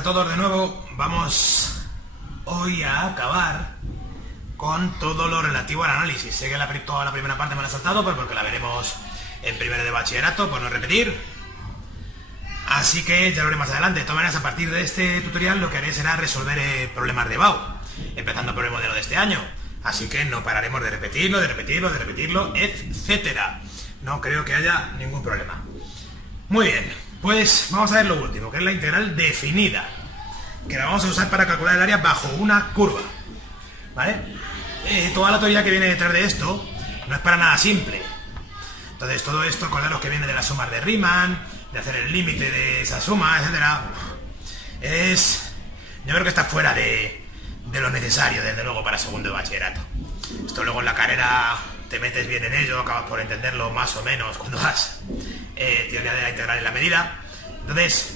a todos de nuevo. Vamos hoy a acabar con todo lo relativo al análisis. Sé que toda la primera parte me la he saltado, pero porque la veremos en primero de bachillerato, por no repetir. Así que ya lo haré más adelante. De todas maneras, a partir de este tutorial lo que haré será resolver problemas de BAU, empezando por el modelo de este año. Así que no pararemos de repetirlo, etcétera. No creo que haya ningún problema. Muy bien, pues vamos a ver lo último, que es la integral definida, que la vamos a usar para calcular el área bajo una curva, ¿vale? Toda la teoría que viene detrás de esto no es para nada simple. Entonces todo esto, acordaros que viene de las sumas de Riemann, de hacer el límite de esa suma, etcétera. Yo creo que está fuera de lo necesario, desde luego, para segundo de bachillerato. Esto luego en la carrera te metes bien en ello, acabas por entenderlo más o menos cuando das teoría de la integral en la medida. Entonces,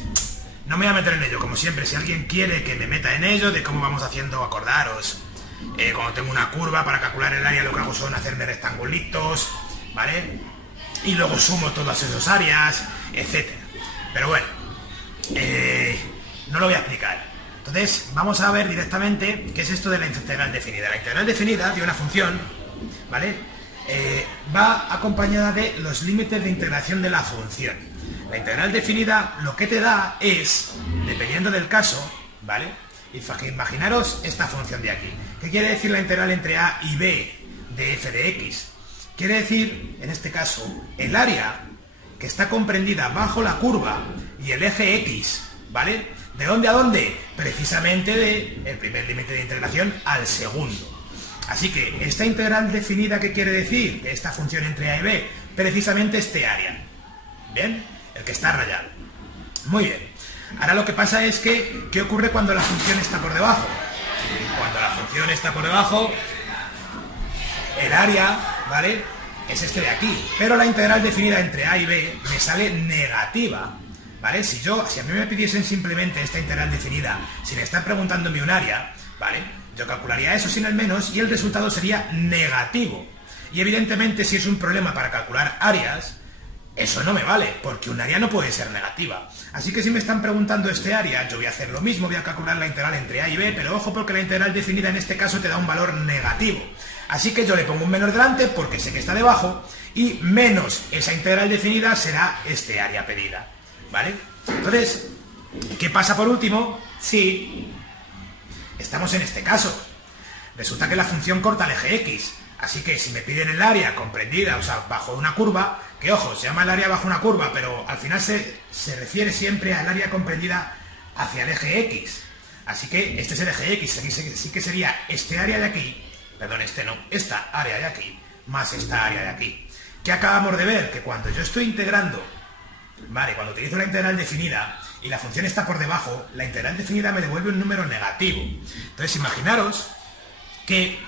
no me voy a meter en ello, como siempre. Si alguien quiere que me meta en ello, de cómo vamos haciendo, acordaros, cuando tengo una curva, para calcular el área lo que hago son hacerme rectangulitos, ¿vale? Y luego sumo todas esas áreas, etcétera. Pero bueno, no lo voy a explicar. Entonces, vamos a ver directamente qué es esto de la integral definida. La integral definida de una función, ¿vale? Va acompañada de los límites de integración de la función. La integral definida lo que te da es, dependiendo del caso, ¿vale? Imaginaros esta función de aquí. ¿Qué quiere decir la integral entre a y b de f de x? Quiere decir, en este caso, el área que está comprendida bajo la curva y el eje x, ¿vale? ¿De dónde a dónde? Precisamente del primer límite de integración al segundo. Así que, esta integral definida, ¿qué quiere decir? De esta función entre a y b, precisamente este área. ¿Bien? El que está rayado. Muy bien. Ahora lo que pasa es que, ¿qué ocurre cuando la función está por debajo? Cuando la función está por debajo, el área, ¿vale?, es este de aquí. Pero la integral definida entre a y b me sale negativa, ¿vale? Si a mí me pidiesen simplemente esta integral definida sin estar preguntándome un área, ¿vale?, yo calcularía eso sin el menos y el resultado sería negativo. Y evidentemente, si es un problema para calcular áreas, eso no me vale, porque un área no puede ser negativa. Así que si me están preguntando este área, yo voy a hacer lo mismo, voy a calcular la integral entre a y b, pero ojo, porque la integral definida en este caso te da un valor negativo. Así que yo le pongo un menos delante porque sé que está debajo, y menos esa integral definida será este área pedida, ¿vale? Entonces, ¿qué pasa por último? Si estamos en este caso. Resulta que la función corta el eje x, así que si me piden el área comprendida, o sea, bajo una curva, que ojo, se llama el área bajo una curva, pero al final se refiere siempre al área comprendida hacia el eje x. Así que este es el eje x, aquí sí que sería este área de aquí, perdón, esta área de aquí, más esta área de aquí. ¿Qué acabamos de ver? Que cuando yo estoy integrando, vale, cuando utilizo la integral definida y la función está por debajo, la integral definida me devuelve un número negativo. Entonces imaginaros que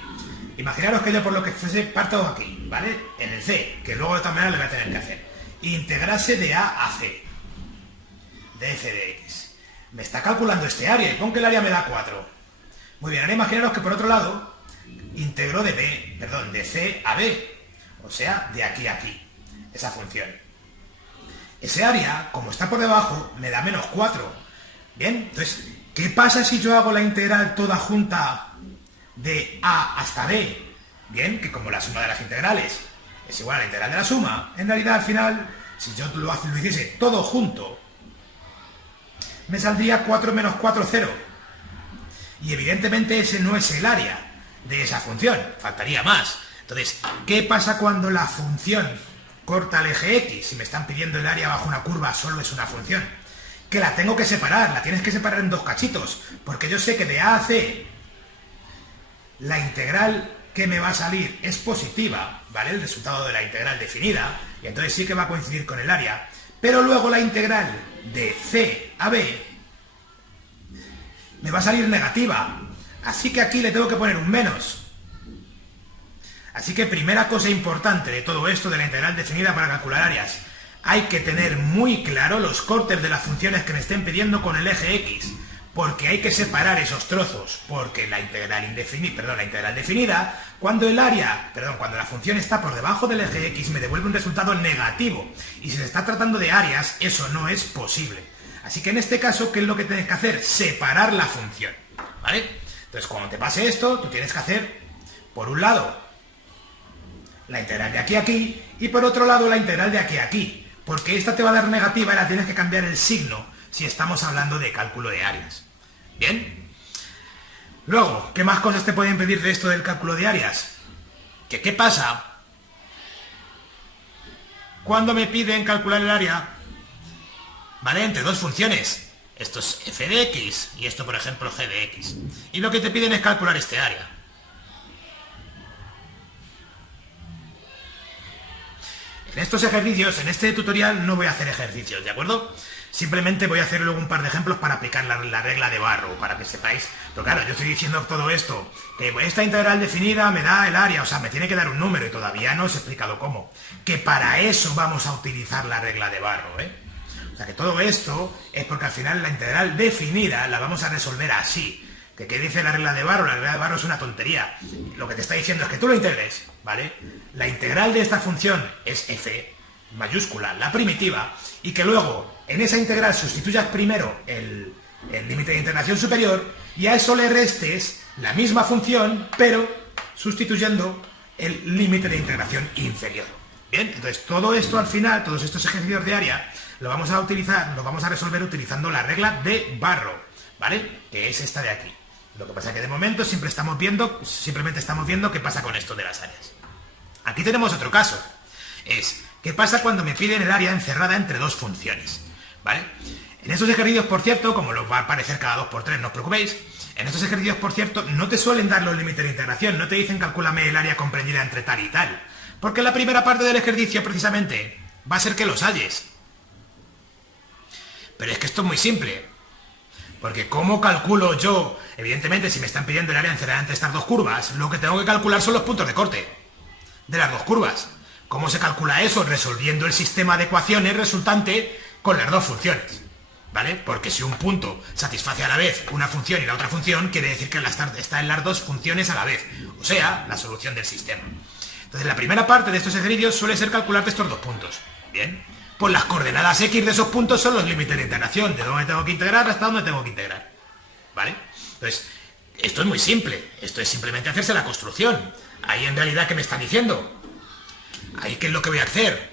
yo por lo que fuese parto aquí, ¿vale? En el c, que luego de todas maneras le voy a tener que hacer. Integrase de a a c, de f de x. Me está calculando este área y pon que el área me da 4. Muy bien, ahora imaginaros que por otro lado integro de c a b, o sea, de aquí a aquí, esa función. Ese área, como está por debajo, me da menos 4. Bien, entonces, ¿qué pasa si yo hago la integral toda junta de a hasta b? Bien, que como la suma de las integrales es igual a la integral de la suma, en realidad al final, si yo lo hiciese todo junto, me saldría 4 menos 4, 0. Y evidentemente ese no es el área de esa función, faltaría más. Entonces, ¿qué pasa cuando la función corta el eje x? Si me están pidiendo el área bajo una curva, solo es una función. Que la tengo que separar, la tienes que separar en dos cachitos, porque yo sé que de a a c la integral que me va a salir es positiva, ¿vale? El resultado de la integral definida, y entonces sí que va a coincidir con el área, pero luego la integral de c a b me va a salir negativa, así que aquí le tengo que poner un menos. Así que primera cosa importante de todo esto de la integral definida para calcular áreas, hay que tener muy claro los cortes de las funciones que me estén pidiendo con el eje x, porque hay que separar esos trozos, porque la integral definida, cuando la función está por debajo del eje x me devuelve un resultado negativo, y si se está tratando de áreas, eso no es posible. Así que en este caso, ¿qué es lo que tienes que hacer? Separar la función, ¿vale? Entonces, cuando te pase esto, tú tienes que hacer, por un lado, la integral de aquí a aquí, y por otro lado, la integral de aquí a aquí, porque esta te va a dar negativa y la tienes que cambiar el signo si estamos hablando de cálculo de áreas. ¿Bien? Luego, ¿qué más cosas te pueden pedir de esto del cálculo de áreas? ¿Que qué pasa cuando me piden calcular el área, ¿vale? Entre dos funciones. Esto es f de x y esto, por ejemplo, g de x. Y lo que te piden es calcular este área. En estos ejercicios, en este tutorial, no voy a hacer ejercicios, ¿de acuerdo? Simplemente voy a hacer luego un par de ejemplos para aplicar la regla de Barrow, para que sepáis. Pero claro, yo estoy diciendo todo esto, que esta integral definida me da el área, o sea, me tiene que dar un número y todavía no os he explicado cómo. Que para eso vamos a utilizar la regla de Barrow, ¿eh? O sea, que todo esto es porque al final la integral definida la vamos a resolver así. ¿Que qué dice la regla de Barrow? La regla de Barrow es una tontería. Lo que te está diciendo es que tú lo integres, ¿vale? La integral de esta función es f mayúscula, la primitiva, y que luego en esa integral sustituyas primero el límite de integración superior y a eso le restes la misma función, pero sustituyendo el límite de integración inferior. Bien, entonces todo esto al final, todos estos ejercicios de área, lo vamos a utilizar, lo vamos a resolver utilizando la regla de Barrow, ¿vale? Que es esta de aquí. Lo que pasa es que de momento simplemente estamos viendo qué pasa con esto de las áreas. Aquí tenemos otro caso. Es, ¿qué pasa cuando me piden el área encerrada entre dos funciones? ¿Vale? En estos ejercicios, por cierto, como los va a aparecer cada 2 por 3, no os preocupéis, en estos ejercicios, por cierto, no te suelen dar los límites de integración, no te dicen calcúlame el área comprendida entre tal y tal. Porque la primera parte del ejercicio, precisamente, va a ser que los halles. Pero es que esto es muy simple. Porque ¿cómo calculo yo? Evidentemente, si me están pidiendo el área encerrada entre estas dos curvas, lo que tengo que calcular son los puntos de corte de las dos curvas. ¿Cómo se calcula eso? Resolviendo el sistema de ecuaciones resultante con las dos funciones, ¿vale? Porque si un punto satisface a la vez una función y la otra función, quiere decir que está en las dos funciones a la vez, o sea, la solución del sistema. Entonces, la primera parte de estos ejercicios suele ser calcularte estos dos puntos, ¿bien? Pues las coordenadas x de esos puntos son los límites de integración, de dónde tengo que integrar hasta dónde tengo que integrar, ¿vale? Entonces, esto es muy simple, esto es simplemente hacerse la construcción. Ahí en realidad, ¿qué me están diciendo? Ahí, ¿qué es lo que voy a hacer?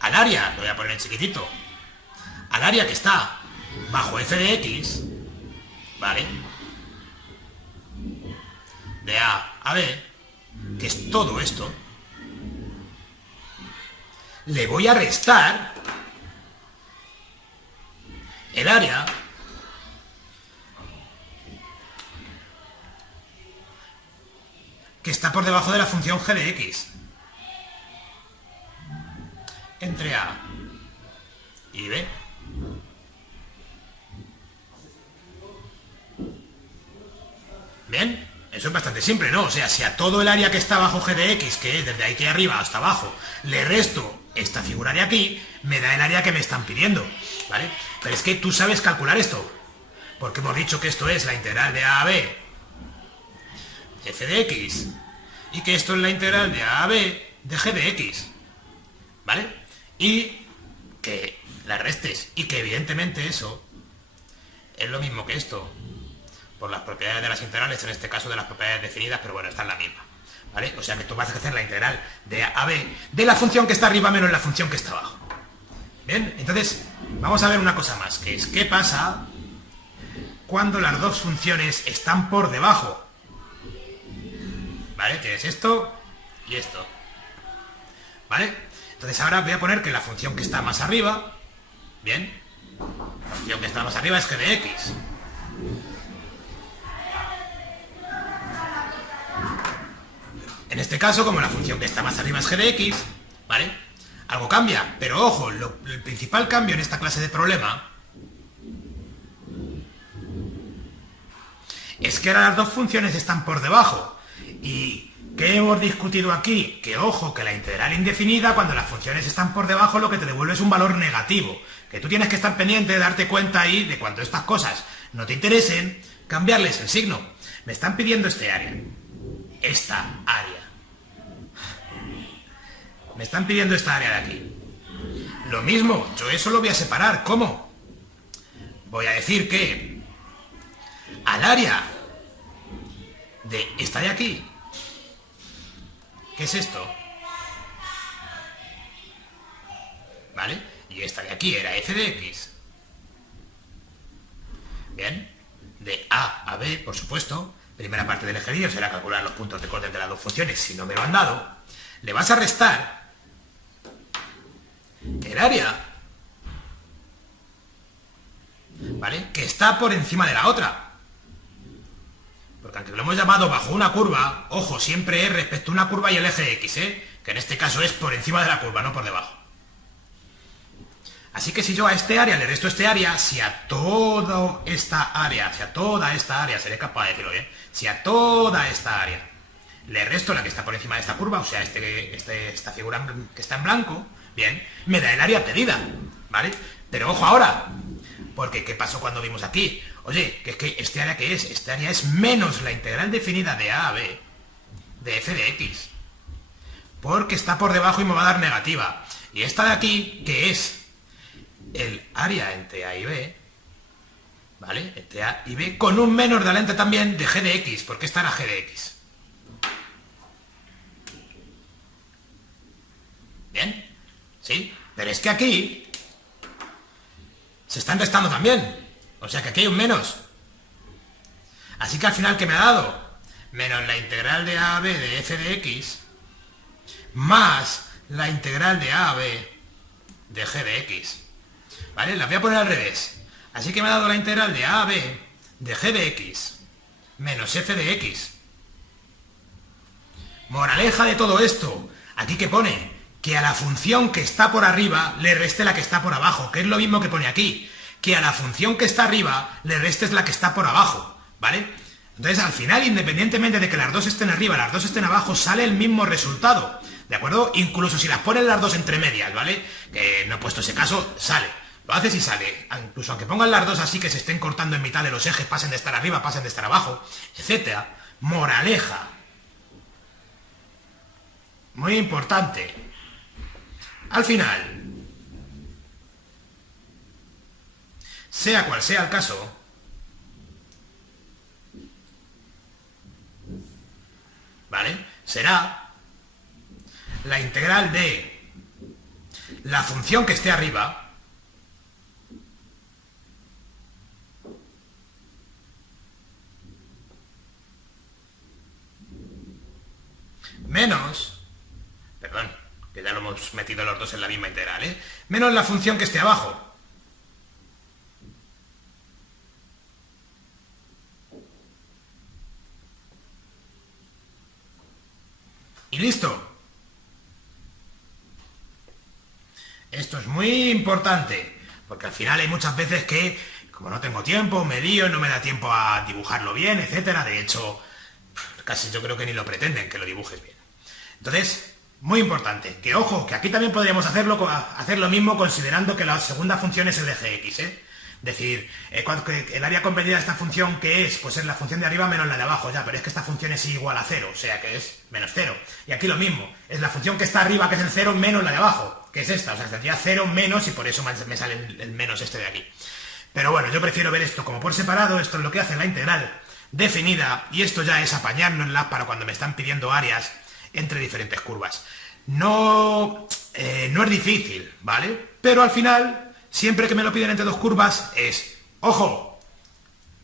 Al área, lo voy a poner en chiquitito, al área que está bajo f de x, ¿vale? De A a B, que es todo esto, le voy a restar el área que está por debajo de la función g de x entre A y B. Bien, eso es bastante simple, ¿no? O sea, si a todo el área que está bajo g de x, que es desde aquí arriba hasta abajo, le resto esta figura de aquí, me da el área que me están pidiendo, ¿vale? Pero es que tú sabes calcular esto, porque hemos dicho que esto es la integral de A a B f de x, y que esto es la integral de A a B de g de x, ¿vale? Y que la restes, y que evidentemente eso es lo mismo que esto, por las propiedades de las integrales, en este caso de las propiedades definidas, pero bueno, esta es la misma, ¿vale? O sea que tú vas a hacer la integral de A a B de la función que está arriba menos la función que está abajo. Bien, entonces vamos a ver una cosa más, que es ¿qué pasa cuando las dos funciones están por debajo? ¿Vale? Que es esto y esto, ¿vale? Entonces ahora voy a poner que la función que está más arriba, bien, la función que está más arriba es g de x. En este caso, como la función que está más arriba es g de x, ¿vale? Algo cambia, pero ojo, el principal cambio en esta clase de problema es que ahora las dos funciones están por debajo. ¿Y qué hemos discutido aquí? Que ojo, que la integral indefinida, cuando las funciones están por debajo, lo que te devuelve es un valor negativo. Que tú tienes que estar pendiente de darte cuenta ahí de cuando estas cosas no te interesen, cambiarles el signo. Me están pidiendo este área. Esta área. Me están pidiendo esta área de aquí. Lo mismo, yo eso lo voy a separar. ¿Cómo? voy a decir que al área de esta de aquí, ¿qué es esto? ¿Vale? Y esta de aquí era f de x. Bien, de A a B, por supuesto, primera parte del ejercicio será calcular los puntos de corte de las dos funciones si no me lo han dado. Le vas a restar el área, ¿vale?, que está por encima de la otra. Porque aunque lo hemos llamado bajo una curva, ojo, siempre es respecto a una curva y el eje X, que en este caso es por encima de la curva, no por debajo. Así que si yo a este área le resto este área, si a toda esta área, seré capaz de decirlo bien, si a toda esta área le resto la que está por encima de esta curva, o sea, esta figura que está en blanco, bien, me da el área pedida, ¿vale? Pero ojo ahora, porque ¿qué pasó cuando vimos aquí? Oye, que es que este área ¿qué es? Este área es menos la integral definida de A a B de f de x, porque está por debajo y me va a dar negativa. Y esta de aquí, que es el área entre A y B, ¿vale? Entre A y B, con un menos delante también de g de x, porque esta era g de x. ¿Bien? ¿Sí? Pero es que aquí se están restando también. O sea que aquí hay un menos. Así que al final, ¿qué me ha dado? Menos la integral de A a B de f de x, más la integral de A a B de g de x. ¿Vale? Las voy a poner al revés. Así que me ha dado la integral de A a B de g de x menos f de x. Moraleja de todo esto. Aquí que pone que a la función que está por arriba le reste la que está por abajo, que es lo mismo que pone aquí. Que a la función que está arriba le restes la que está por abajo, ¿vale? Entonces al final, independientemente de que las dos estén arriba, las dos estén abajo, sale el mismo resultado, ¿de acuerdo? Incluso si las pones las dos entre medias, ¿vale? Que no he puesto ese caso, sale. Lo haces y sale. Incluso aunque pongan las dos así que se estén cortando en mitad de los ejes, pasen de estar arriba, pasen de estar abajo, etcétera. Moraleja. Muy importante. Al final, sea cual sea el caso, ¿vale?, será la integral de la función que esté arriba menos, perdón, que ya lo hemos metido los dos en la misma integral, menos la función que esté abajo. Y listo. Esto es muy importante, porque al final hay muchas veces que, como no tengo tiempo, me lío, no me da tiempo a dibujarlo bien, etcétera. De hecho, casi yo creo que ni lo pretenden que lo dibujes bien. Entonces, muy importante, que ojo, que aquí también podríamos hacer lo mismo considerando que la segunda función es el eje x, Decir, el área comprendida de esta función, ¿qué es? Pues es la función de arriba menos la de abajo, ya, pero es que esta función es igual a 0, o sea que es menos 0. Y aquí lo mismo, es la función que está arriba, que es el 0, menos la de abajo, que es esta, o sea, tendría 0 menos y por eso me sale el menos este de aquí. Pero bueno, yo prefiero ver esto como por separado, esto es lo que hace la integral definida, y esto ya es apañárnosla para cuando me están pidiendo áreas entre diferentes curvas. No es difícil, ¿vale? Pero al final, siempre que me lo piden entre dos curvas es, ojo,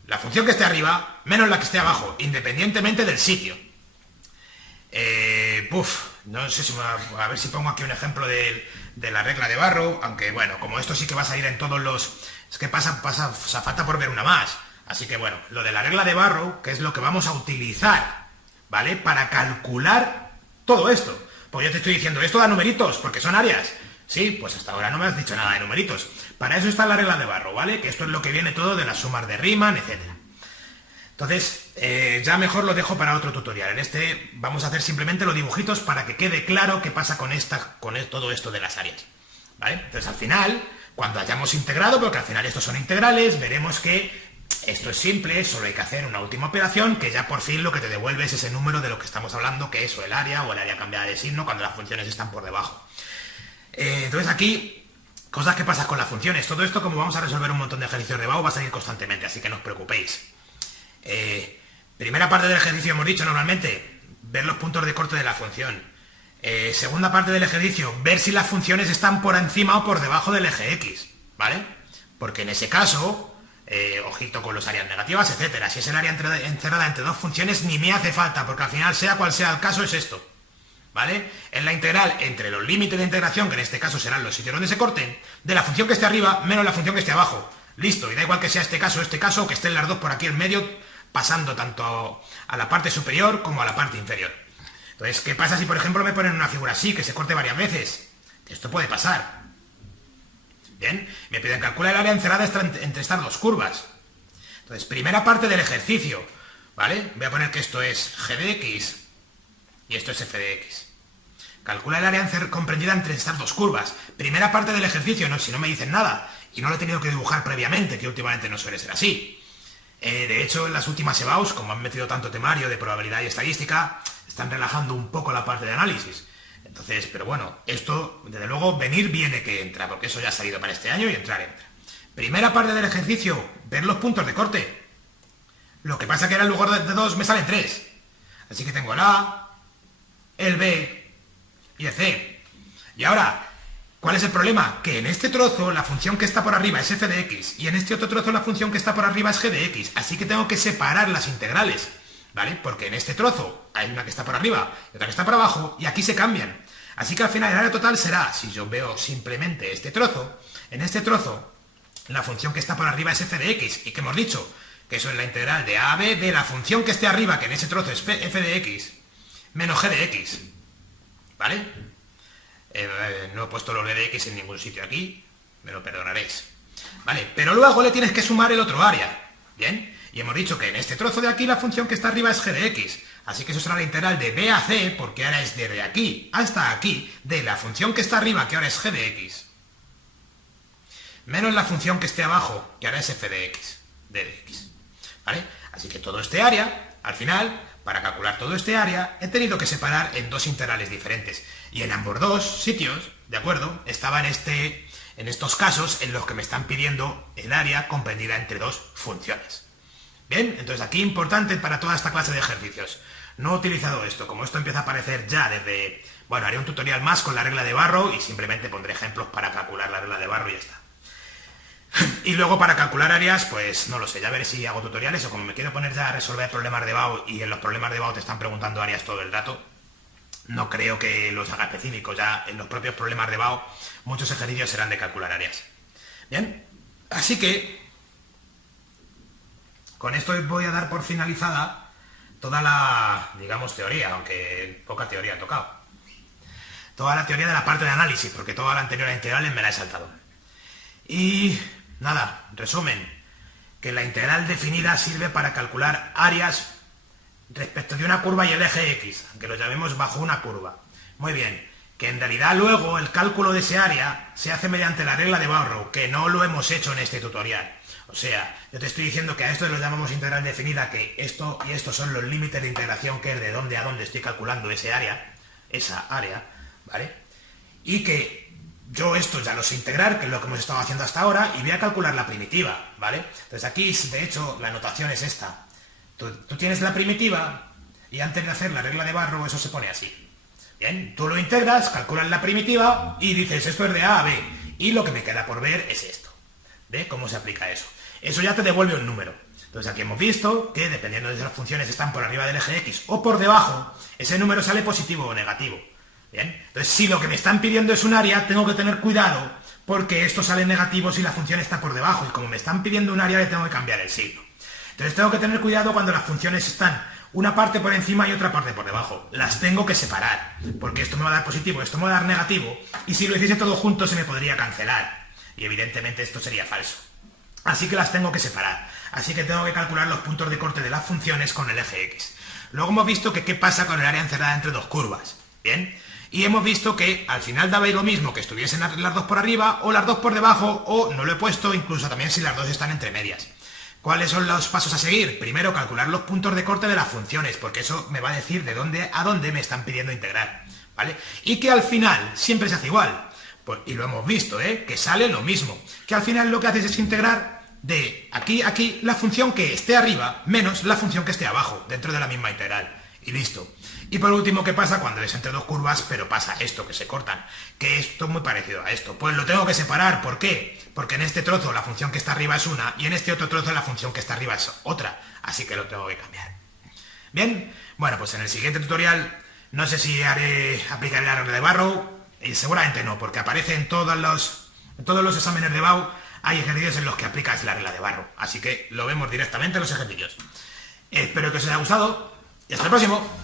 la función que esté arriba menos la que esté abajo, independientemente del sitio. No sé si a ver si pongo aquí un ejemplo de la regla de Barrow, aunque bueno, como esto sí que va a salir en todos los... Es que falta por ver una más. Así que bueno, lo de la regla de Barrow, que es lo que vamos a utilizar, ¿vale?, para calcular todo esto. Pues yo te estoy diciendo, esto da numeritos, porque son áreas. Sí, pues hasta ahora no me has dicho nada de numeritos. Para eso está la regla de Barrow, ¿vale? Que esto es lo que viene todo de las sumas de Riemann, etc. Entonces, ya mejor lo dejo para otro tutorial. En este vamos a hacer simplemente los dibujitos para que quede claro qué pasa con todo esto de las áreas, ¿vale? Entonces, al final, cuando hayamos integrado, porque al final estos son integrales, veremos que esto es simple, solo hay que hacer una última operación, que ya por fin lo que te devuelve es ese número de lo que estamos hablando, que es o el área cambiada de signo cuando las funciones están por debajo. Entonces aquí Cosas que pasan con las funciones. Todo esto, como vamos a resolver un montón de ejercicios de BAU, va a salir constantemente, así que no os preocupéis. Primera parte del ejercicio hemos dicho normalmente, ver los puntos de corte de la función. Segunda parte del ejercicio, ver si las funciones están por encima o por debajo del eje X, ¿vale? Porque en ese caso, ojito con los áreas negativas, etcétera. Si es el área encerrada entre dos funciones, ni me hace falta, porque al final, sea cual sea el caso, es esto, ¿vale? Es la integral entre los límites de integración, que en este caso serán los sitios donde se corten, de la función que esté arriba menos la función que esté abajo. Listo, y da igual que sea este caso, o que estén las dos por aquí en medio, pasando tanto a la parte superior como a la parte inferior. Entonces, ¿qué pasa si, por ejemplo, me ponen una figura así, que se corte varias veces? Esto puede pasar. Bien, me piden calcular el área encerrada entre estas dos curvas. Entonces, primera parte del ejercicio, ¿vale? Voy a poner que esto es g de x y esto es f de x. Calcula el área comprendida entre estas dos curvas. Primera parte del ejercicio, no, si no me dicen nada, y no lo he tenido que dibujar previamente, que últimamente no suele ser así. De hecho, en las últimas EBAUs, como han metido tanto temario de probabilidad y estadística, están relajando un poco la parte de análisis. Entonces, pero bueno, esto, desde luego, venir viene que entra, porque eso ya ha salido para este año y entrar entra. Primera parte del ejercicio, ver los puntos de corte. Lo que pasa que ahora en lugar de 2 me salen 3. Así que tengo el A, el B y el C. Y ahora, ¿cuál es el problema? Que en este trozo la función que está por arriba es f de x y en este otro trozo la función que está por arriba es g de x. Así que tengo que separar las integrales, ¿vale? Porque en este trozo hay una que está por arriba y otra que está por abajo y aquí se cambian. Así que al final el área total será, si yo veo simplemente este trozo, en este trozo la función que está por arriba es f de x. ¿Y qué hemos dicho? Que eso es la integral de a a b de la función que esté arriba, que en ese trozo es f de x, menos g de x. ¿Vale? No he puesto los de x en ningún sitio aquí, me lo perdonaréis. Vale, pero luego le tienes que sumar el otro área. ¿Bien? Y hemos dicho que en este trozo de aquí la función que está arriba es g de x. Así que eso será la integral de b a c, porque ahora es desde aquí hasta aquí, de la función que está arriba, que ahora es g de x, menos la función que esté abajo, que ahora es f de x, d de x. ¿Vale? Así que todo este área, al final, para calcular todo este área, he tenido que separar en dos integrales diferentes. Y en ambos dos sitios, ¿de acuerdo? Estaba en estos casos en los que me están pidiendo el área comprendida entre dos funciones. Bien, entonces aquí importante para toda esta clase de ejercicios. No he utilizado esto, como esto empieza a aparecer ya desde... Bueno, haré un tutorial más con la regla de Barrow y simplemente pondré ejemplos para calcular la regla de Barrow y ya está. Y luego para calcular áreas, pues no lo sé, ya veré si hago tutoriales o como me quiero poner ya a resolver problemas de BAU y en los problemas de BAU te están preguntando áreas todo el rato, no creo que los haga específicos, ya en los propios problemas de BAU muchos ejercicios serán de calcular áreas. Bien, así que con esto voy a dar por finalizada toda la, digamos, teoría, aunque poca teoría he tocado. Toda la teoría de la parte de análisis, porque toda la anterior a integrales me la he saltado. Y nada, resumen, que la integral definida sirve para calcular áreas respecto de una curva y el eje X, aunque lo llamemos bajo una curva. Muy bien, que en realidad luego el cálculo de ese área se hace mediante la regla de Barrow, que no lo hemos hecho en este tutorial. O sea, yo te estoy diciendo que a esto lo llamamos integral definida, que esto y estos son los límites de integración, que es de dónde a dónde estoy calculando ese área, esa área, ¿vale? Y que yo esto ya lo sé integrar, que es lo que hemos estado haciendo hasta ahora, y voy a calcular la primitiva, ¿vale? Entonces aquí, de hecho, la notación es esta. Tú tienes la primitiva, y antes de hacer la regla de Barrow, eso se pone así. Bien, tú lo integras, calculas la primitiva, y dices, esto es de A a B, y lo que me queda por ver es esto. ¿Ve cómo se aplica eso? Eso ya te devuelve un número. Entonces aquí hemos visto que dependiendo de si las funciones están por arriba del eje X o por debajo, ese número sale positivo o negativo. Bien, entonces si lo que me están pidiendo es un área, tengo que tener cuidado porque esto sale negativo si la función está por debajo y como me están pidiendo un área le tengo que cambiar el signo. Entonces tengo que tener cuidado cuando las funciones están una parte por encima y otra parte por debajo. Las tengo que separar porque esto me va a dar positivo, esto me va a dar negativo y si lo hiciese todo junto se me podría cancelar. Y evidentemente esto sería falso. Así que las tengo que separar. Así que tengo que calcular los puntos de corte de las funciones con el eje X. Luego hemos visto que qué pasa con el área encerrada entre dos curvas. ¿Bien? Y hemos visto que al final daba lo mismo que estuviesen las dos por arriba o las dos por debajo o no lo he puesto incluso también si las dos están entre medias. ¿Cuáles son los pasos a seguir? Primero, calcular los puntos de corte de las funciones, porque eso me va a decir de dónde a dónde me están pidiendo integrar. ¿Vale? Y que al final siempre se hace igual. Pues, y lo hemos visto, que sale lo mismo. Que al final lo que haces es integrar de aquí a aquí la función que esté arriba menos la función que esté abajo, dentro de la misma integral. Y listo. Y por último, ¿qué pasa cuando es entre dos curvas, pero pasa esto, que se cortan? Que esto es muy parecido a esto. Pues lo tengo que separar. ¿Por qué? Porque en este trozo la función que está arriba es una y en este otro trozo la función que está arriba es otra. Así que lo tengo que cambiar. Bien, bueno, pues en el siguiente tutorial no sé si aplicaré la regla de Barrow. Seguramente no, porque aparece en todos los exámenes de BAU. Hay ejercicios en los que aplicas la regla de Barrow. Así que lo vemos directamente en los ejercicios. Espero que os haya gustado y hasta el próximo.